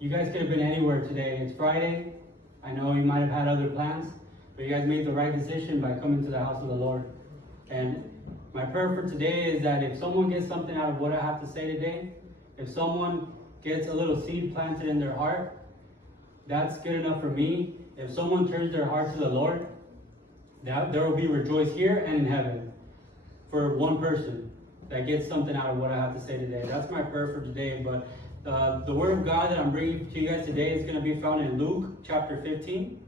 You guys could have been anywhere today. It's Friday. I know you might have had other plans, but you guys made the right decision by coming to the house of the Lord. And my prayer for today is that if someone gets something out of what I have to say today, if someone gets a little seed planted in their heart, that's good enough for me. If someone turns their heart to the Lord, there will be rejoice here and in heaven for one person that gets something out of what I have to say today. That's my prayer for today. But the word of God that I'm bringing to you guys today is going to be found in Luke chapter 15.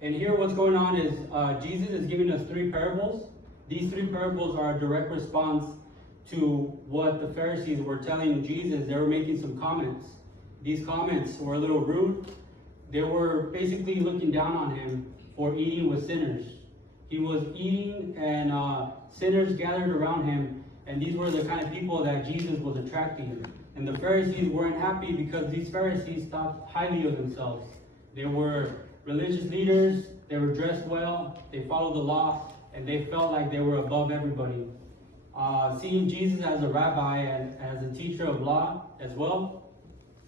And here what's going on is Jesus is giving us 3 parables. These 3 parables are a direct response to what the Pharisees were telling Jesus. They were making some comments. These comments were a little rude. They were basically looking down on him for eating with sinners. He was eating and sinners gathered around him, and these were the kind of people that Jesus was attracting. And the Pharisees weren't happy because these Pharisees thought highly of themselves. They were religious leaders, they were dressed well, they followed the law, and they felt like they were above everybody. Seeing Jesus as a rabbi and as a teacher of law as well,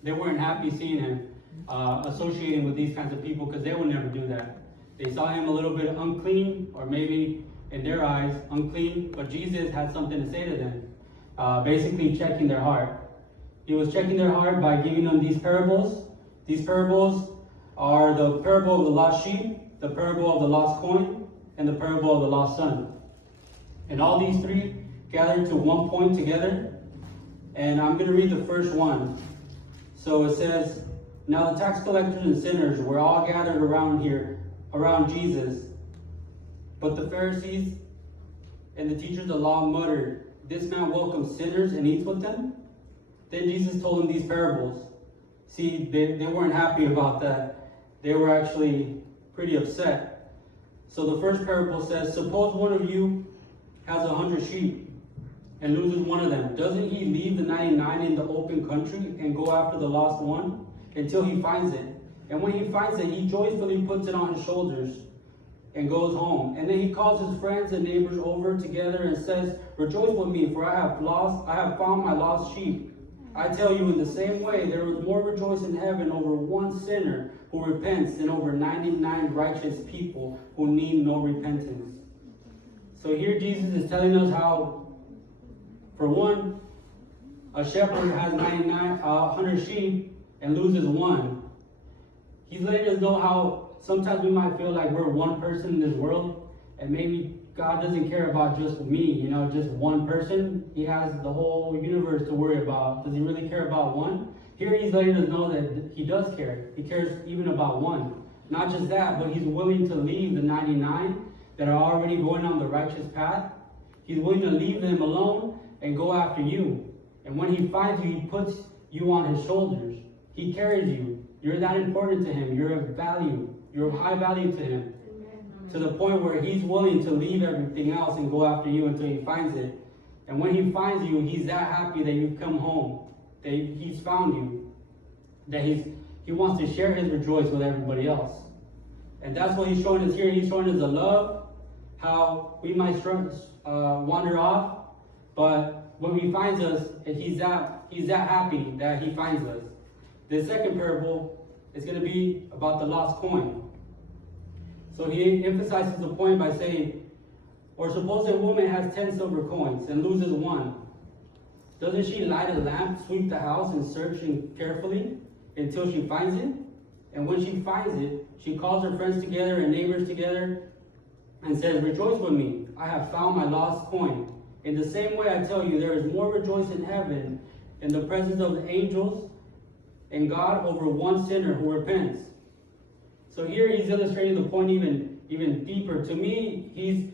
they weren't happy seeing him associating with these kinds of people because they would never do that. They saw him a little bit unclean, or maybe in their eyes unclean, but Jesus had something to say to them, basically checking their heart. He was checking their heart by giving them these parables. These parables are the parable of the lost sheep, the parable of the lost coin, and the parable of the lost son. And all these 3 gathered to one point together. And I'm going to read the first one. So it says, "Now the tax collectors and sinners were all gathered around Jesus. But the Pharisees and the teachers of the law muttered, 'This man welcomes sinners and eats with them?' Then Jesus told them these parables." See, they weren't happy about that. They were actually pretty upset. So the first parable says, "Suppose one of you has 100 sheep and loses one of them. Doesn't he leave the 99 in the open country and go after the lost one until he finds it? And when he finds it, he joyfully puts it on his shoulders and goes home. And then he calls his friends and neighbors over together and says, 'Rejoice with me, for I have found my lost sheep.' I tell you, in the same way, there is more rejoice in heaven over one sinner who repents than over 99 righteous people who need no repentance." So here Jesus is telling us how, for one, a shepherd has 100 sheep and loses one. He's letting us know how sometimes we might feel like we're one person in this world, and maybe God doesn't care about just me, just one person. He has the whole universe to worry about. Does he really care about one? Here he's letting us know that he does care. He cares even about one. Not just that, but he's willing to leave the 99 that are already going on the righteous path. He's willing to leave them alone and go after you. And when he finds you, he puts you on his shoulders. He carries you. You're that important to him. You're of value. You're of high value to him. To the point where he's willing to leave everything else and go after you until he finds it. And when he finds you, he's that happy that you've come home, that he's found you, that he wants to share his rejoice with everybody else. And that's what he's showing us here. He's showing us the love, how we might wander off, but when he finds us, he's that happy that he finds us. The second parable is going to be about the lost coin. So he emphasizes the point by saying, "Or suppose a woman has 10 silver coins and loses one. Doesn't she light a lamp, sweep the house, and search carefully until she finds it? And when she finds it, she calls her friends together and neighbors together and says, 'Rejoice with me, I have found my lost coin.' In the same way, I tell you, there is more rejoice in heaven in the presence of the angels and God over one sinner who repents." So here he's illustrating the point even deeper. To me, he's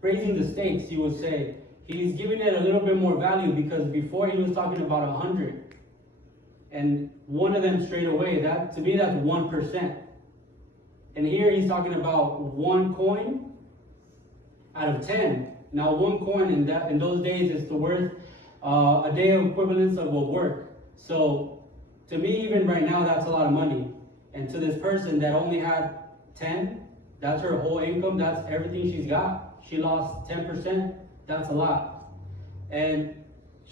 raising the stakes, you would say. He's giving it a little bit more value because before he was talking about 100. And one of them straight away, to me that's 1%. And here he's talking about one coin out of 10. Now one coin in those days is worth a day of equivalence of a work. So to me, even right now, that's a lot of money. And to this person that only had 10, that's her whole income, that's everything she's got. She lost 10%, that's a lot. And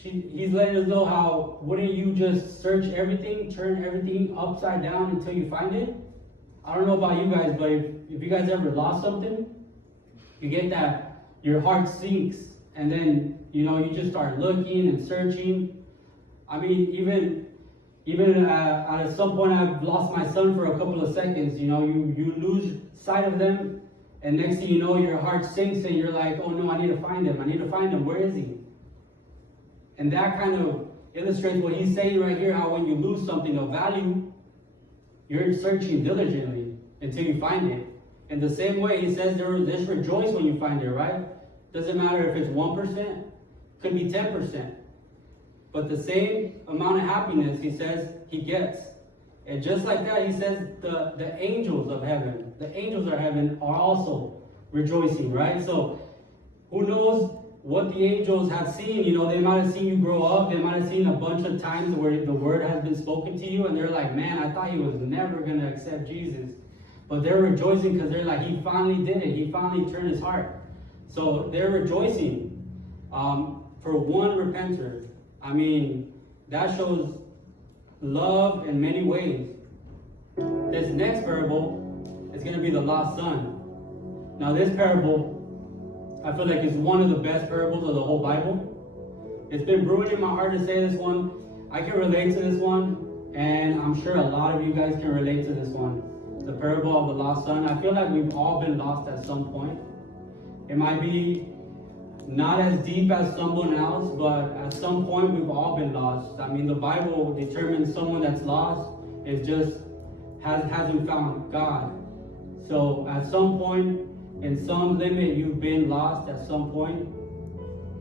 he's letting us know how wouldn't you just search everything, turn everything upside down until you find it? I don't know about you guys, but if you guys ever lost something, you get that your heart sinks, and then you just start looking and searching. I mean, even at some point, I've lost my son for a couple of seconds. You lose sight of them, and next thing you know, your heart sinks, and you're like, oh no, I need to find him. I need to find him. Where is he? And that kind of illustrates what he's saying right here, how when you lose something of value, you're searching diligently until you find it. In the same way, he says there's rejoice when you find it, right? Doesn't matter if it's 1%, could be 10%. But the same amount of happiness, he says, he gets. And just like that, he says the angels of heaven, the angels of heaven are also rejoicing, right? So who knows what the angels have seen? They might have seen you grow up. They might have seen a bunch of times where the word has been spoken to you, and they're like, man, I thought he was never going to accept Jesus. But they're rejoicing because they're like, he finally did it. He finally turned his heart. So they're rejoicing for one repenter. I mean, that shows love in many ways. This next parable is going to be the lost son. Now, this parable, I feel like it's one of the best parables of the whole Bible. It's been brewing in my heart to say this one. I can relate to this one, and I'm sure a lot of you guys can relate to this one. The parable of the lost son. I feel like we've all been lost at some point. It might be not as deep as someone else, but at some point we've all been lost. I mean, the Bible determines someone that's lost is just hasn't found God. So at some point, in some limit, you've been lost at some point.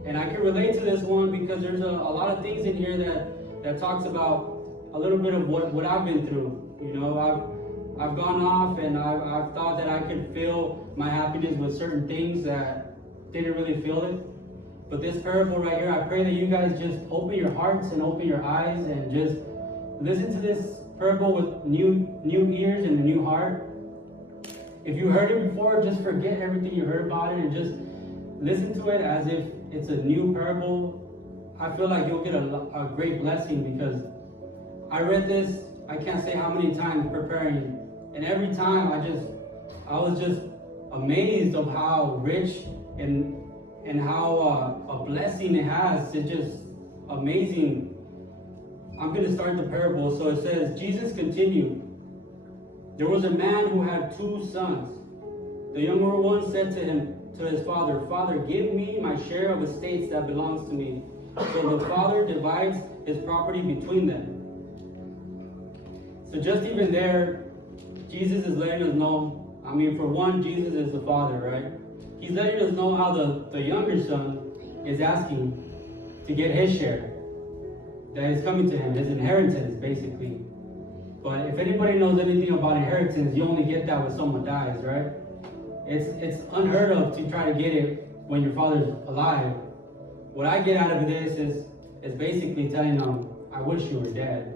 And I can relate to this one because there's a lot of things in here that talks about a little bit of what I've been through. I've gone off and I've thought that I could fill my happiness with certain things that didn't really feel it. But this parable right here, I pray that you guys just open your hearts and open your eyes and just listen to this parable with new ears and a new heart. If you heard it before, just forget everything you heard about it and just listen to it as if it's a new parable. I feel like you'll get a great blessing because I read this, I can't say how many times preparing, and every time I was just amazed of how rich and how a blessing it has. It's just amazing. I'm going to start the parable. So it says, Jesus continued, there was a man who had 2 sons. The younger one said to his father, Father, give me my share of estates that belongs to me. So the father divides his property between them. So just even there, Jesus is letting us know, I mean, for one, Jesus is the Father, right? He's letting us know how the younger son is asking to get his share. That is coming to him, his inheritance, basically. But if anybody knows anything about inheritance, you only get that when someone dies, right? It's unheard of to try to get it when your father's alive. What I get out of this is basically telling them, I wish you were dead.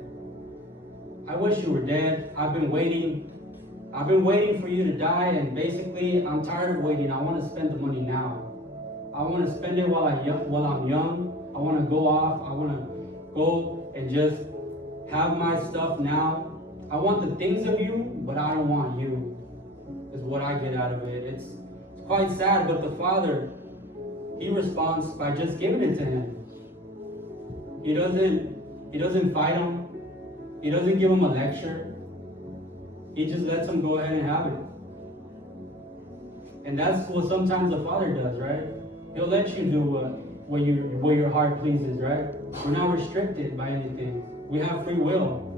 I wish you were dead. I've been waiting for you to die, and basically I'm tired of waiting. I want to spend the money now. I want to spend it while I'm young. I want to go off. I want to go and just have my stuff now. I want the things of you, but I don't want you, is what I get out of it. It's quite sad, but the father, he responds by just giving it to him. He doesn't fight him. He doesn't give him a lecture. He just lets him go ahead and have it. And that's what sometimes the Father does, right? He'll let you do what your heart pleases, right? We're not restricted by anything. We have free will.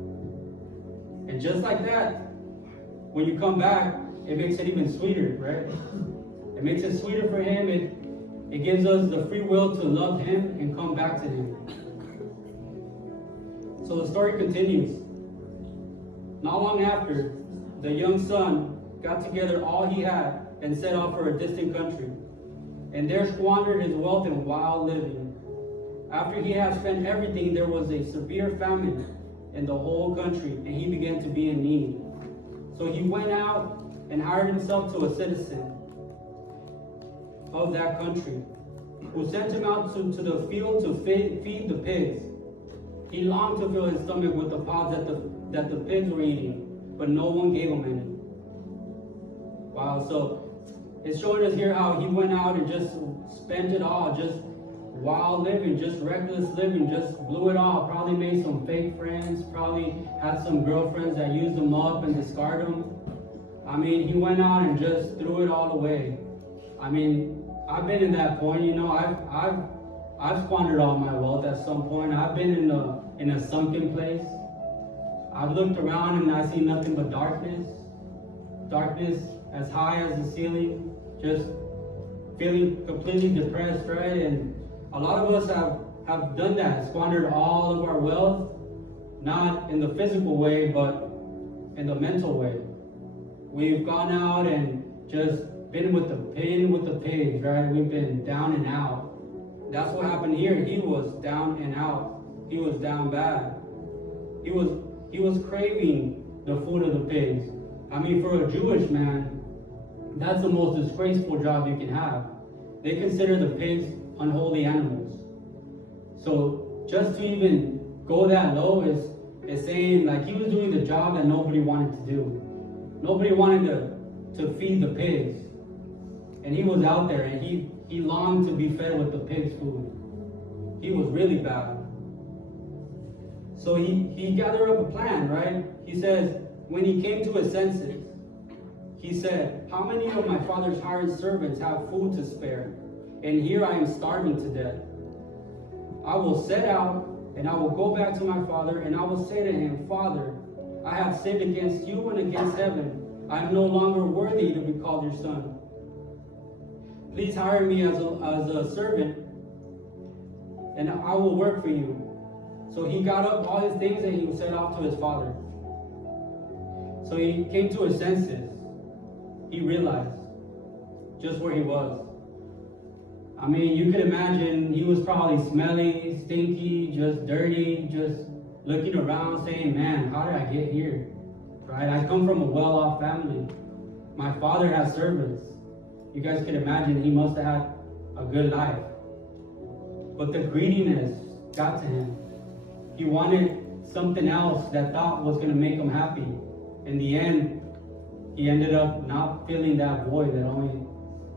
And just like that, when you come back, it makes it even sweeter, right? It makes it sweeter for him. It gives us the free will to love him and come back to him. So the story continues. Not long after, the young son got together all he had and set off for a distant country, and there squandered his wealth in wild living. After he had spent everything, there was a severe famine in the whole country, and he began to be in need. So he went out and hired himself to a citizen of that country, who sent him out to the field to feed the pigs. He longed to fill his stomach with the pods that the pigs were eating, but no one gave him any. Wow, so it's showing us here how he went out and just spent it all, just wild living, just reckless living, just blew it all. Probably made some fake friends, probably had some girlfriends that used him up and discarded him. I mean, he went out and just threw it all away. I mean, I've been in that point, you know. I've squandered all my wealth at some point. I've been in a sunken place. I've looked around and I see nothing but darkness. Darkness as high as the ceiling, just feeling completely depressed, right? And a lot of us have done that, squandered all of our wealth, not in the physical way, but in the mental way. We've gone out and just been with the pigs, right? We've been down and out. That's what happened here. He was down and out. He was down bad. He was craving the food of the pigs. I mean, for a Jewish man, that's the most disgraceful job you can have. They consider the pigs unholy animals. So just to even go that low is saying like he was doing the job that nobody wanted to do. Nobody wanted to feed the pigs. And he was out there and he longed to be fed with the pigs' food. He was really bad. So he gathered up a plan, right? He says, when he came to his senses, he said, how many of my father's hired servants have food to spare? And here I am starving to death. I will set out and I will go back to my father and I will say to him, Father, I have sinned against you and against heaven. I am no longer worthy to be called your son. Please hire me as a servant and I will work for you. So he got up all his things and he set off to his father. So he came to his senses. He realized just where he was. I mean, you could imagine he was probably smelly, stinky, just dirty, just looking around saying, man, how did I get here? Right? I come from a well-off family. My father has servants. You guys can imagine he must have had a good life. But the greediness got to him. He wanted something else that thought was going to make him happy. In the end, he ended up not filling that void that only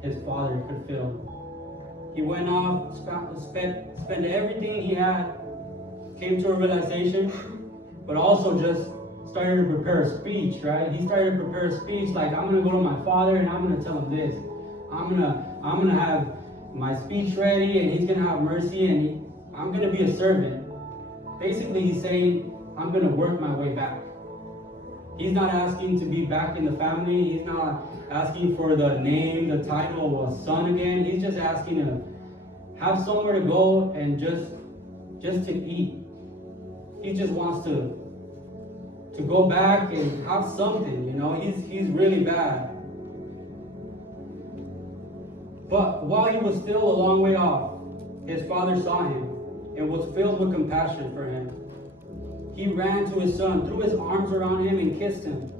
his father could fill. He went off, spent everything he had, came to a realization, but also just started to prepare a speech, right? He started to prepare a speech like, I'm going to go to my father and I'm going to tell him this. I'm gonna have my speech ready and he's going to have mercy and I'm going to be a servant. Basically, he's saying, I'm going to work my way back. He's not asking to be back in the family. He's not asking for the name, the title of a son again. He's just asking to have somewhere to go and just to eat. He just wants to go back and have something, you know. He's really bad. But while he was still a long way off, his father saw him and was filled with compassion for him. He ran to his son, threw his arms around him, and kissed him.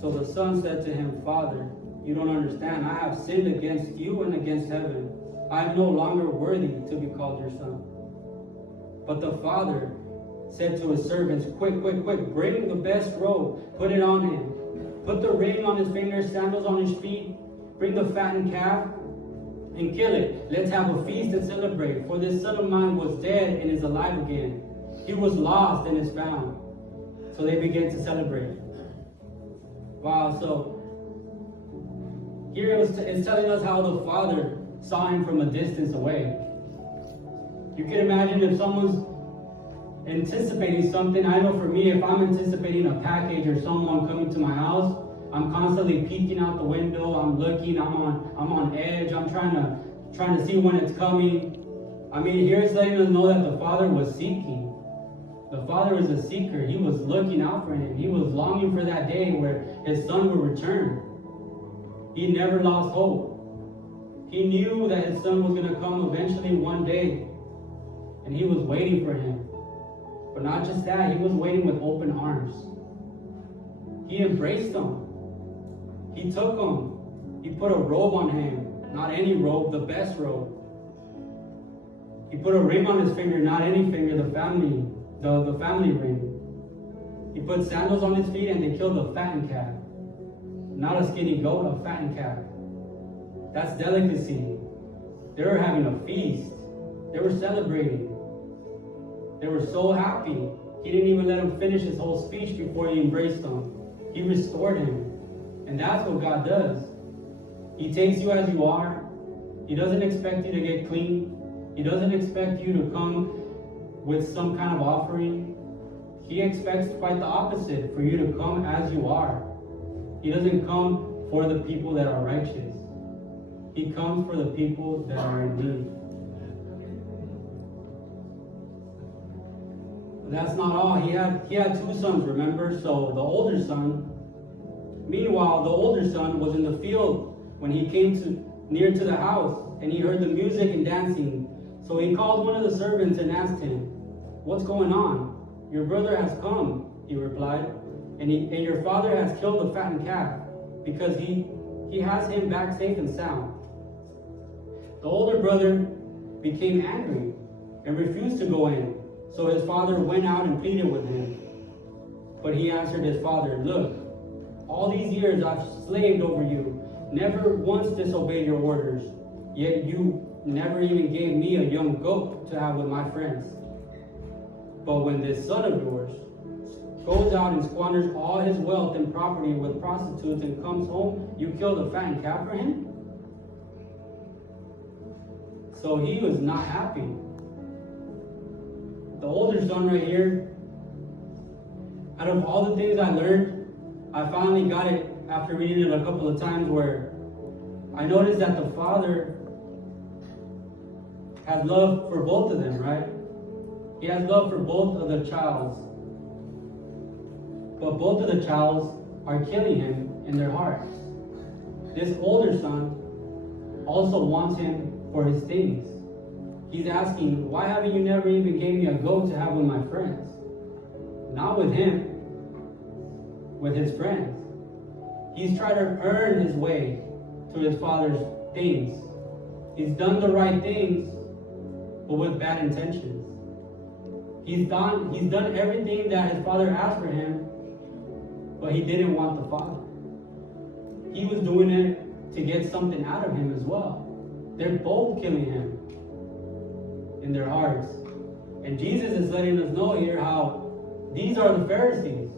So the son said to him, Father, you don't understand. I have sinned against you and against heaven. I am no longer worthy to be called your son. But the father said to his servants, quick, bring the best robe, put it on him. Put the ring on his finger, sandals on his feet. Bring the fattened calf and kill it. Let's have a feast and celebrate. For this son of mine was dead and is alive again. He was lost and is found. So they began to celebrate. Wow, so here it's telling us how the father saw him from a distance away. You can imagine if someone's anticipating something. I know for me, if I'm anticipating a package or someone coming to my house, I'm constantly peeking out the window. I'm looking. I'm on edge. I'm trying to see when it's coming. I mean, here it's letting us know that the father was seeking. The father was a seeker. He was looking out for him. He was longing for that day where his son would return. He never lost hope. He knew that his son was going to come eventually one day. And he was waiting for him. But not just that, he was waiting with open arms. He embraced him. He took him. He put a robe on him. Not any robe, the best robe. He put a ring on his finger, not any finger, the family ring. He put sandals on his feet, and they killed a fattened calf. Not a skinny goat, a fattened calf. That's delicacy. They were having a feast. They were celebrating. They were so happy. He didn't even let him finish his whole speech before he embraced them. He restored him. And that's what God does. He takes you as you are. He doesn't expect you to get clean. He doesn't expect you to come with some kind of offering. He expects quite the opposite, for you to come as you are. He doesn't come for the people that are righteous. He comes for the people that are in need. But that's not all. He had two sons, remember? So the older son, meanwhile, the older son was in the field when he came near to the house, and he heard the music and dancing. So he called one of the servants and asked him, "What's going on?" "Your brother has come," he replied, and your father has killed the fattened calf, because he has him back safe and sound." The older brother became angry and refused to go in. So his father went out and pleaded with him. But he answered his father, "Look, all these years I've slaved over you, never once disobeyed your orders, yet you never even gave me a young goat to have with my friends. But when this son of yours goes out and squanders all his wealth and property with prostitutes and comes home, you kill the fattened calf for him?" So he was not happy. The older son right here, out of all the things I learned, I finally got it after reading it a couple of times, where I noticed that the father has love for both of them, right? He has love for both of the childs. But both of the childs are killing him in their hearts. This older son also wants him for his things. He's asking, "Why haven't you never even gave me a goat to have with my friends?" Not with him, with his friends. He's trying to earn his way to his father's things. He's done the right things, but with bad intentions. He's done everything that his father asked for him, but he didn't want the father. He was doing it to get something out of him as well. They're both killing him in their hearts. And Jesus is letting us know here how these are the Pharisees.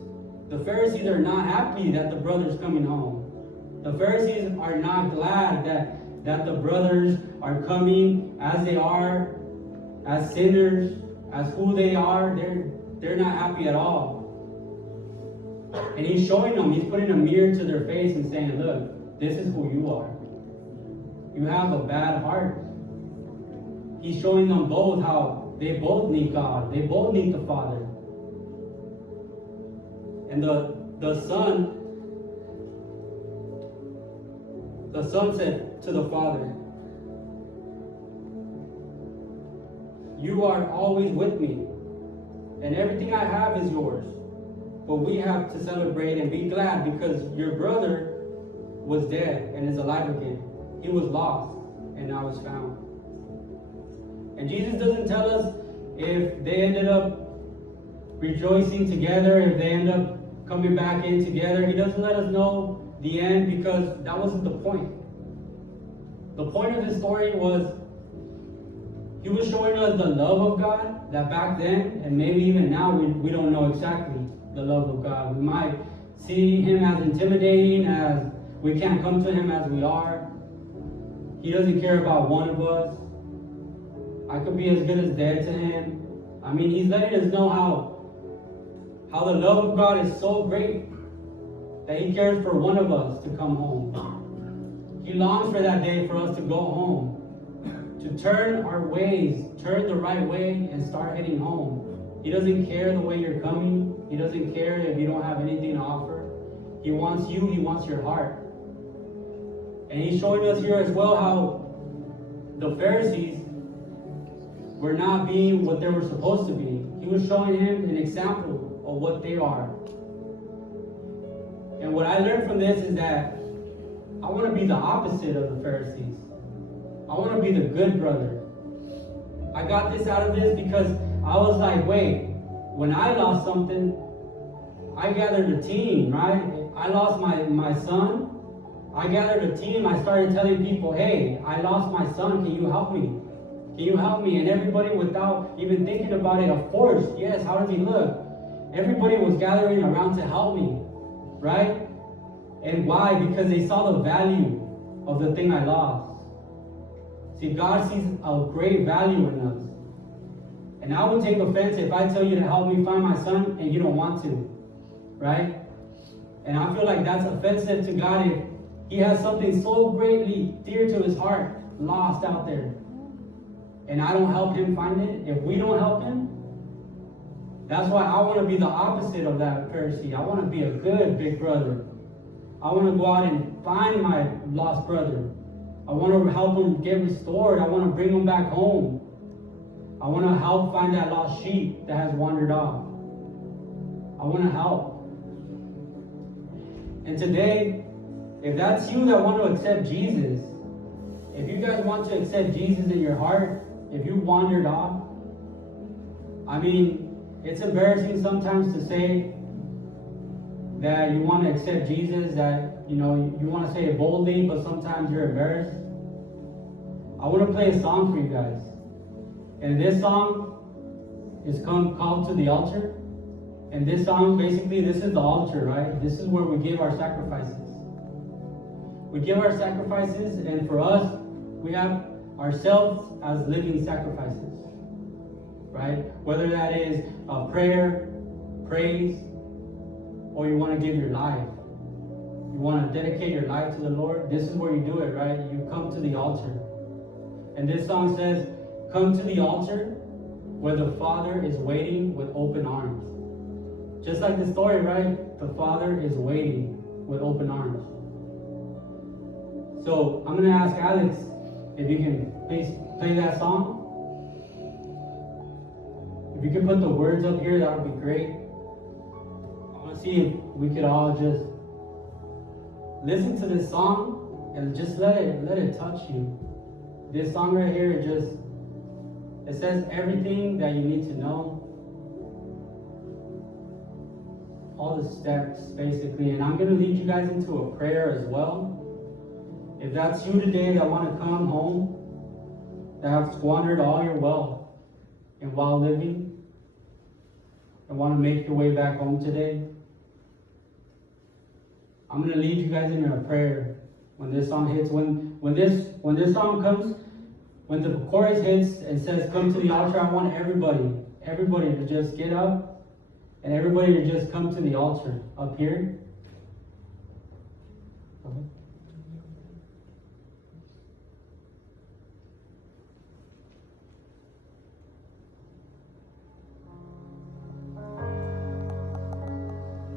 The Pharisees are not happy that the brother's coming home. The Pharisees are not glad that the brothers are coming as they are, as sinners, as who they are. They're not happy at all. And he's showing them, he's putting a mirror to their face and saying, "Look, this is who you are. You have a bad heart." He's showing them both how they both need God. They both need the Father. And the son said to the father, "You are always with me, and everything I have is yours. But we have to celebrate and be glad, because your brother was dead and is alive again. He was lost and now is found." And Jesus doesn't tell us if they ended up rejoicing together, if they end up coming back in together. He doesn't let us know the end, because that wasn't the point. The point of the story was, he was showing us the love of God, that back then, and maybe even now, we don't know exactly the love of God. We might see him as intimidating, as we can't come to him as we are. He doesn't care about one of us. I could be as good as dead to him. I mean, he's letting us know how the love of God is so great that he cares for one of us to come home. He longs for that day for us to go home, to turn our ways, turn the right way, and start heading home. He doesn't care the way you're coming. He doesn't care if you don't have anything to offer. He wants you. He wants your heart. And he's showing us here as well how the Pharisees were not being what they were supposed to be. He was showing him an example of what they are. And what I learned from this is that I want to be the opposite of the Pharisees. I want to be the good brother. I got this out of this because I was like, wait, when I lost something, I gathered a team, right? I lost my son. I gathered a team. I started telling people, hey, I lost my son. Can you help me? Can you help me? And everybody, without even thinking about it, of course, yes, how does he look? Everybody was gathering around to help me, right? And why? Because they saw the value of the thing I lost. See, God sees a great value in us. And I would take offense if I tell you to help me find my son and you don't want to, right? And I feel like that's offensive to God if he has something so greatly dear to his heart lost out there. And I don't help him find it. If we don't help him, that's why I want to be the opposite of that Pharisee. I want to be a good big brother. I want to go out and find my lost brother. I want to help him get restored. I want to bring him back home. I want to help find that lost sheep that has wandered off. I want to help. And today, if that's you that want to accept Jesus, if you guys want to accept Jesus in your heart, if you wandered off, I mean, it's embarrassing sometimes to say that you want to accept Jesus, that, you want to say it boldly, but sometimes you're embarrassed. I want to play a song for you guys. And this song is called To the Altar. And this song, basically, this is the altar, right? This is where we give our sacrifices. We give our sacrifices, and for us, we have ourselves as living sacrifices, right? Whether that is a prayer, praise, or you want to give your life. You want to dedicate your life to the Lord. This is where you do it, right? You come to the altar. And this song says, come to the altar where the Father is waiting with open arms. Just like the story, right? The Father is waiting with open arms. So I'm going to ask Alex if you can please play that song. If you can put the words up here, that would be great. I want to see if we could all just listen to this song and just let it touch you. This song right here, it says everything that you need to know. All the steps, basically. And I'm going to lead you guys into a prayer as well. If that's you today that want to come home, that have squandered all your wealth and while living, and want to make your way back home today, I'm going to lead you guys into a prayer when this song hits. When this song comes, when the chorus hits and says, come to the altar, I want everybody to just get up and everybody to just come to the altar up here.